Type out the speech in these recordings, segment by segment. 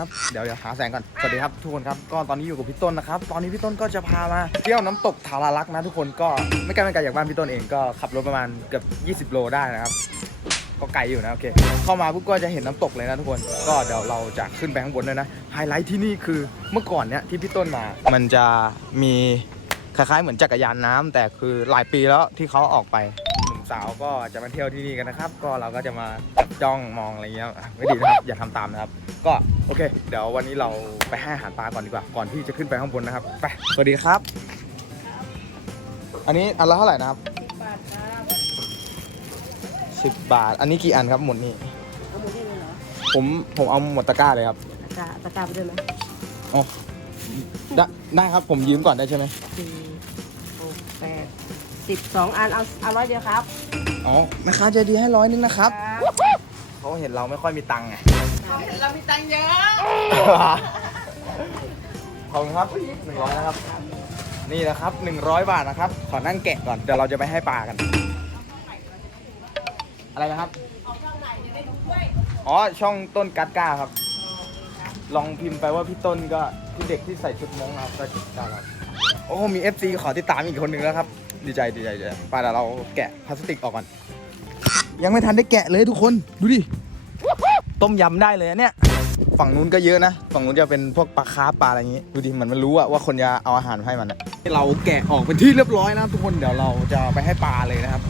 นะครับ เดี๋ยวเดี๋ยวหาแสงก่อน สวัสดีครับทุกคนครับ ก็ตอนนี้อยู่กับพี่ต้นนะครับ ตอนนี้พี่ต้นก็จะพามาเที่ยวน้ำตกทาราลักษ์นะทุกคน ก็ไม่ไกลไม่ไกลจากบ้านพี่ต้นเองก็ขับรถประมาณเกือบ20 โลได้นะครับ ก็ไกลอยู่นะโอเค เข้ามาปุ๊บก็จะเห็นน้ำตกเลยนะทุกคน ก็เดี๋ยวเราจะขึ้นไปข้างบนด้วยนะ ไฮไลท์ที่นี่คือเมื่อก่อนเนี่ยที่พี่ต้นมา มันจะมีคล้ายๆเหมือนจักรยานน้ำแต่คือหลายปีแล้วที่เขาออกไปหนุ่มสาวก็จะมาเที่ยวที่นี่กันนะครับ ก็เราก็จะมาจ้องมองอะไรเงี้ยไม่ดีนะครับอย่าทำตามนะครับ ก็โอเค เดี๋ยววันนี้เราไปให้อาหารปลาก่อนดีกว่า ก่อนที่จะขึ้นไปข้างบนนะครับ ไป สวัสดีครับ อันนี้อันละเท่าไหร่นะครับบาทครับสิบบาท อันนี้กี่อันครับหมดนี่ เอาหมดนี่เลยเหรอผมผมเอาหมดตะกร้าเลยครับ ตะกร้าตะกร้าไปด้วยไหมได้ได้ครับผมยืมก่อนได้ใช่ไหมสี่หกแปดสิบสองอันเอาเอาร้อยเดียวครับอ๋อแม่ค้าใจดีให้ร้อยนึงนะครับครับเขาเห็นเราไม่ค่อยมีตังค์ไง เรามีตังค์เยอะขอบคุณครับหนึ่งร้อยนะครับ นี่นะครับหนึ่งร้อยบาทนะครับ ขอนั่งแกะก่อน เดี๋ยวเราจะไปให้ปลากัน อะไรนะครับ อ๋อ ช่องต้นกัดก้าครับ ลองพิมพ์ไปว่าพี่ต้นก็พี่เด็กที่ใส่ชุดม้งครับก็ติดตามครับ โอ้ มี FC ขอติดตามอีกคนหนึ่งแล้วครับ ดีใจดีใจดีใจไป้าเดี๋ยวเราแกะพลาสติกออกก่อน ยังไม่ทันได้แกะเลยทุกคน ดูดิ ต้มยำได้เลยอะเนี่ยฝั่งนู้นก็เยอะนะ ฝั่งนู้นจะเป็นพวกปลาคาร์ฟปลาอะไรอย่างงี้ ดูดิเหมือนมันรู้อะว่าคนจะเอาอาหารมาให้มันอะเราแกะออกเป็นที่เรียบร้อยนะครับทุกคนเดี๋ยวเราจะไปให้ปลาเลยนะครับ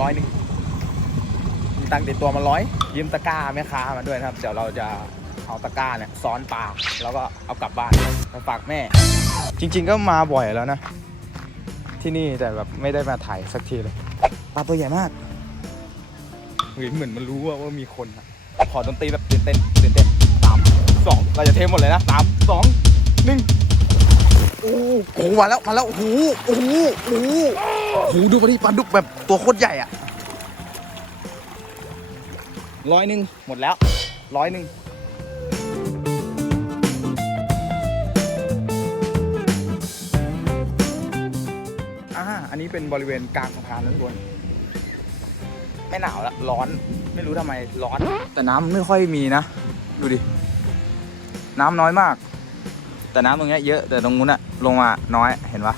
ร้อยหนึ่งมีตังค์ติดตัวมาร้อยยืมตะกร้าแม่ค้ามาด้วยนะครับเดี๋ยวเราจะเอาตะกร้าเนี่ยซ้อนปลาแล้วก็เอากลับบ้านไปฝากแม่ จริง ๆ ก็มาบ่อยแล้วนะ ที่นี่แต่แบบไม่ได้มาถ่ายสักทีเลยปลาตัวใหญ่มากเฮ้ยเหมือนมันรู้ว่าว่ามีคนอะ ขอดนตรีแบบตื่นเต้นตื่นเต้นสามสองเราจะเทหมดเลยนะสามสองหนึ่งโอ้โหมาแล้วมาแล้วโอ้โหโอ้โหโอ้โหโอ้โหดูปลาที่ปลาดุกแบบตัวโคตรใหญ่อะร้อยหนึ่งหมดแล้วร้อยหนึ่งอ่าอันนี้เป็นบริเวณกลางสะพานนะทุกคน ไม่หนาวละร้อนไม่รู้ทำไมร้อน แต่น้ำไม่ค่อยมีนะ ดูดิ น้ำน้อยมาก แต่น้ำตรงเนี้ยเยอะแต่ตรงนู้นอะลงมาน้อยเห็นปะ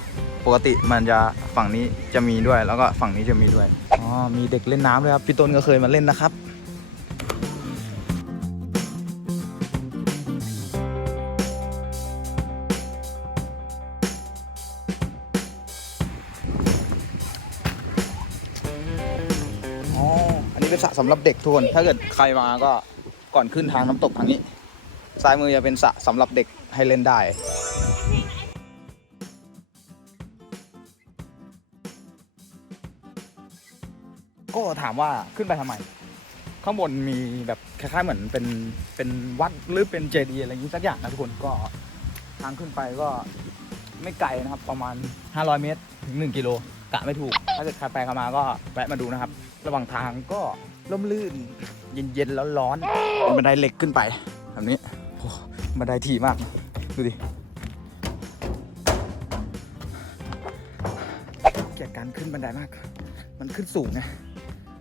ปกติมันจะฝั่งนี้จะมีด้วย แล้วก็ฝั่งนี้จะมีด้วยอ๋อมีเด็กเล่นน้ำด้วยครับพี่ต้นก็เคยมาเล่นนะครับ สระสำหรับเด็กทุกคน ถ้าเกิดใครมาก็ก่อนขึ้นทางน้ำตกทางนี้ ซ้ายมือจะเป็นสระสำหรับเด็กให้เล่นได้ก็ถามว่าขึ้นไปทำไม ข้างบนมีแบบคล้ายๆเหมือนเป็นเป็นวัดหรือเป็นเจดีย์อะไรอย่างนี้สักอย่างนะทุกคนก็ทางขึ้นไปก็ไม่ไกลนะครับ ประมาณ 500 เมตร ถึง 1 กิโลกะไม่ถูก ถ้าเกิดใครไปใครมาก็แวะมาดูนะครับ ระหว่างทางก็ ร่มรื่น เย็นๆแล้วร้อนเป็นบันไดเหล็กขึ้นไปแบบนี้โอ้บันไดถี่มาก ดูดิเกลียดการขึ้นบันไดมาก มันขึ้นสูงไง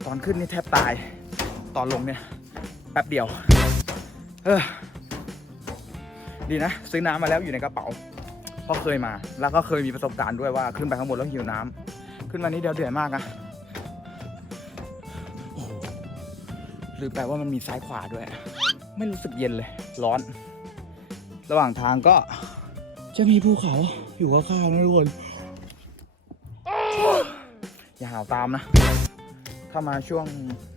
ตอนขึ้นนี่แทบตาย ตอนลงเนี่ยแป๊บเดียว เออ ดีนะ ซื้อน้ำมาแล้วอยู่ในกระเป๋าเพราะเคยมา แล้วก็เคยมีประสบการณ์ด้วยว่าขึ้นไปข้างบนแล้วหิวน้ำขึ้นมานี้เดียวเดือดมากนะ ลืมไปว่ามันมีซ้ายขวาด้วย ไม่รู้สึกเย็นเลย ร้อน ระหว่างทางก็ จะมีภูเขาอยู่ข้างๆนะทุกคนอย่าหาวตามนะ ถ้ามาช่วง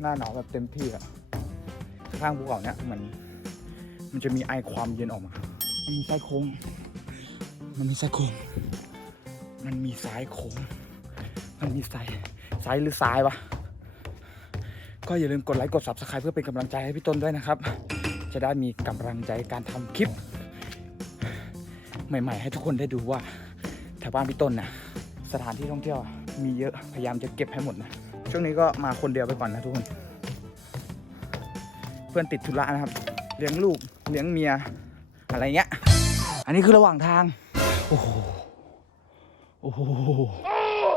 หน้าหนาวแบบเต็มที่อะข้างภูเขาเนี่ยเหมือนมันจะมีไอความเย็นออกมามันมีสายโค้ง มันมีสายโค้ง มันมีสายโค้ง มันมีสายซ้ายหรือซ้ายวะ ก็อย่าลืมกดไลค์กด subscribe เพื่อเป็นกำลังใจให้พี่ต้นด้วยนะครับ จะได้มีกำลังใจการทำคลิป ใหม่ๆ ให้ทุกคนได้ดูว่าแถวบ้านพี่ต้นนะสถานที่ท่องเที่ยวมีเยอะพยายามจะเก็บให้หมดนะช่วงนี้ก็มาคนเดียวไปก่อนนะทุกคน เพื่อนติดธุระนะครับ เลี้ยงลูกเลี้ยงเมียอะไรเงี้ย อันนี้คือระหว่างทาง โอ้โหโอ้โห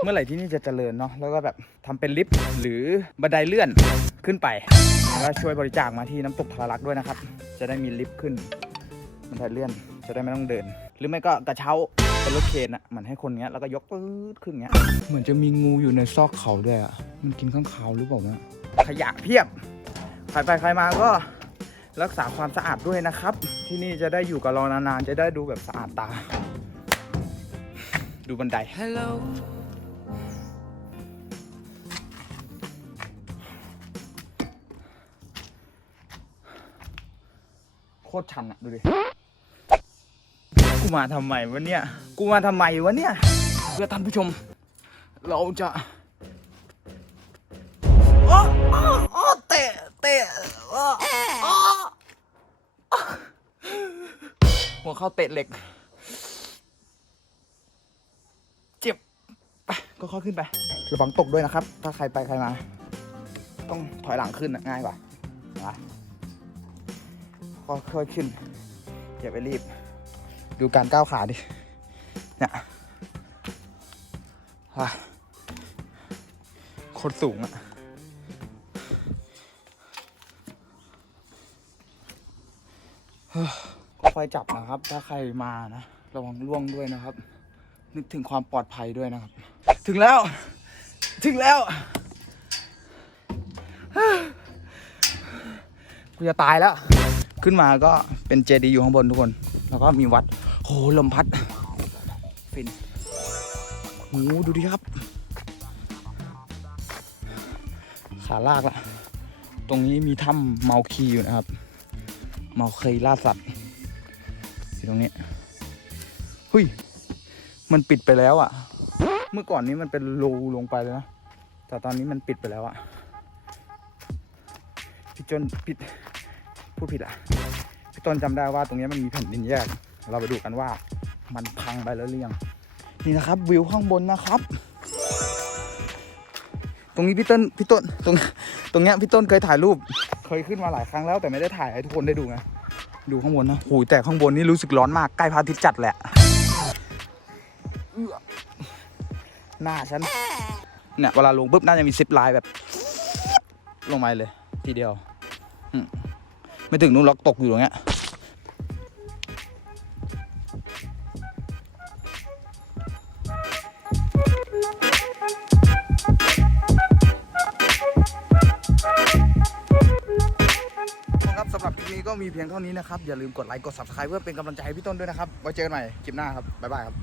เมื่อไหร่ที่นี่จะเจริญเนาะแล้วก็แบบทำเป็นลิฟต์หรือบันไดเลื่อนขึ้นไปแล้วช่วยบริจาคมาที่น้ำตกทารักษ์ด้วยนะครับ จะได้มีลิฟต์ขึ้นบันไดเลื่อนจะได้ไม่ต้องเดิน หรือไม่ก็กระเช้าเป็นรถเคนอะเหมือนให้คนเงี้ยแล้วก็ยกปื๊ดขึ้นเงี้ยเหมือนจะมีงูอยู่ในซอกเขาด้วยอะมันกินข้างเขาวหรือเปล่าเนี่ยขยะเพียบใครไปใครมาก็รักษาความสะอาดด้วยนะครับ ที่นี่จะได้อยู่กับเรานานๆ จะได้ดูแบบสะอาดตา ดูบันได Hello. โคตรชันอะดูดิ กูมาทำไมวะเนี่ย กูมาทำไมวะเนี่ยเพื่อท่านผู้ชม เราจะโอ้โอ้โอ้เตะเตะโอ้โอ้หัวเข้าเตะเหล็ก เจ็บ ไป ก็ค่อยขึ้นไประวังตกด้วยนะครับ ถ้าใครไปใครมา ต้องถอยหลังขึ้นนะง่ายกว่านะ ค่อยๆขึ้น อย่าไปรีบ ดูการก้าวขาดิ เนี่ยว้าโคตรสูงอะค่อยจับนะครับ ถ้าใครมานะ ระวังล่วงด้วยนะครับ นึกถึงความปลอดภัยด้วยนะครับ ถึงแล้ว ถึงแล้ว กูจะตายแล้ว ขึ้นมาก็เป็นเจดีย์อยู่ข้างบนทุกคน แล้วก็มีวัดโหลมพัด ฟินโหดูดิครับ ขาลากละตรงนี้มีถ้ำเมาคีอยู่นะครับ เมาคีล่าสัตว์อยู่ตรงนี้เฮ้ยมันปิดไปแล้วอะ่ะ เมื่อก่อนนี้มันเป็นรูลงไปเลยนะ แต่ตอนนี้มันปิดไปแล้วอะ่ะพี่จนปิด พูดผิดอะพี่ต้นจำได้ว่าตรงนี้มันมีแผ่นดินแยก เราไปดูกันว่ามันพังไปแล้วหรือยังนี่นะครับวิวข้างบนนะครับ ตรงนี้พี่ต้นพี่ต้นตรงตรงเนี้ยพี่ต้นเคยถ่ายรูป เคยขึ้นมาหลายครั้งแล้วแต่ไม่ได้ถ่ายให้ทุกคนได้ดูไงดูข้างบนนะโอ้ยแต่ข้างบนนี่รู้สึกร้อนมากใกล้พระอาทิตย์จัดแหละเหือหน้าฉันเนี่ยเวลาลงปุ๊บน่าจะมีซิปไลน์แบบ ลงมาเลย ทีเดียว ไม่ถึงนู้นล็อกตกอยู่ตรงเนี้ยครับสำหรับคลิปนี้ก็มีเพียงเท่านี้นะครับ อย่าลืมกดไลค์กด subscribe เพื่อเป็นกำลังใจให้พี่ต้นด้วยนะครับ ไว้เจอกันใหม่คลิปหน้าครับ บ๊ายบายครับ